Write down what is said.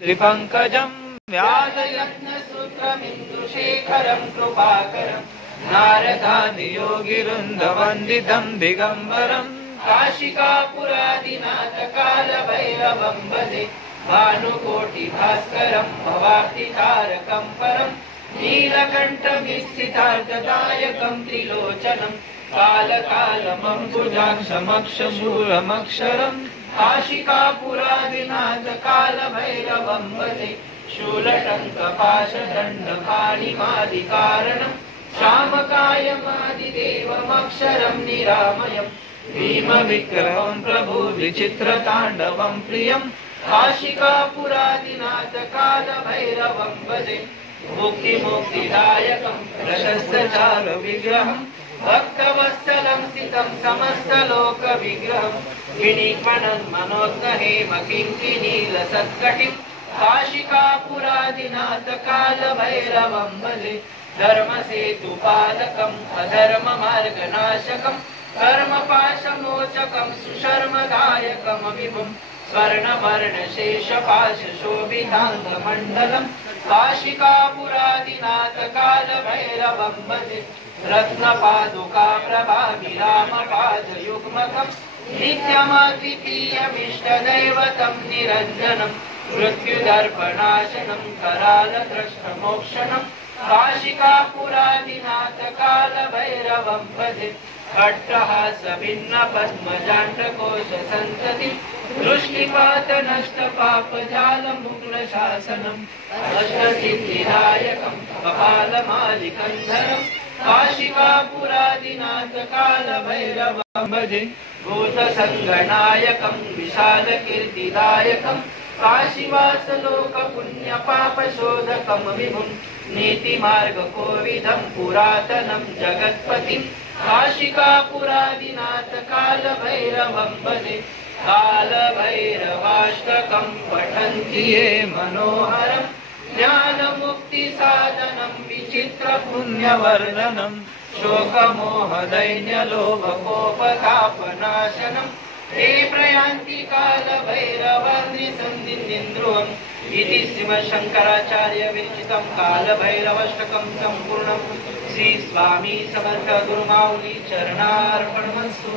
त्रिपङ्कजं व्यासयज्ञसूत्रमिन्दुशेखरं कृपाकरं नारदादियोगिवृन्दवन्दितं दिगम्बरं काशिकापुरादिनाथकालभैरवं भजे भानुकोटिभास्करं भवाब्धितारकं परं नीलकण्ठमिस्थितार्थदायकं त्रिलोचनं कालकालमम्बुजाक्षमक्षमूलमक्षरं काशिकापुरादिनाथकालभैरवं भजे शूलटङ्कपाशदण्डपाणिमादिकारणं श्यामकायमादिदेवमक्षरं निरामयं भीमविक्रमं प्रभु विचित्रताण्डवं प्रियं काशिकापुरादिनाथकालभैरवं भजे मुक्तिमुक्तिदायकं प्रशस्तचारुविग्रहं भक्तवत्सलं स्थितं समस्तलोकविग्रहं विनिक्वणं मनोज्ञहेमकिङ्किनीलसत्कटिं काशिकापुरादिनाथकालभैरवं भजे धर्मसेतुपालकम् अधर्ममार्गनाशकं कर्मपाशमोचकं सुशर्मदायकमविभुं स्वर्णवर्णशेषपाशशोभिताङ्गमण्डलं काशिकापुरादिनाथकालभैरवं भजे रत्नपादुकाप्रभाभिरामपादयुग्मकं नित्यमद्वितीयमिष्टदैवतं निरञ्जनं मृत्युदर्पणाशनं करालद्रष्टमोक्षणं काशिकापुरादिनाथकालभैरवं भजे खट्टहासभिन्नपद्मजाण्डकोशसन्ततिं दृष्टिपातनष्टपापजालमुग्नशासनम् अष्टसिद्धिदायकं कपालमालिकन्धरं काशिकापुरादिनाथकालभैरवं भजे भूतसङ्गनायकं विशालकीर्तिदायकं काशीवासलोकपुण्यपापशोधकं विभुं नीतिमार्गकोविदं पुरातनं जगत्पतिं काशिकापुरादिनाथकालभैरवं भजे कालभैरवाष्टकं पठन्ति ये मनोहरं ज्ञानमुक्तिसाधनं विचित्रपुण्यवर्धनं शोकमोहदैन्यलोभकोपतापनाशनं ते प्रयान्ति कालभैरवाग्निसन्धिन्द्रुवम् इति श्रीमच्छङ्कराचार्य विरचितं कालभैरवाष्टकं सम्पूर्णं श्री स्वामी समर्थ गुरुमाऊली चरणार्पणमस्तु।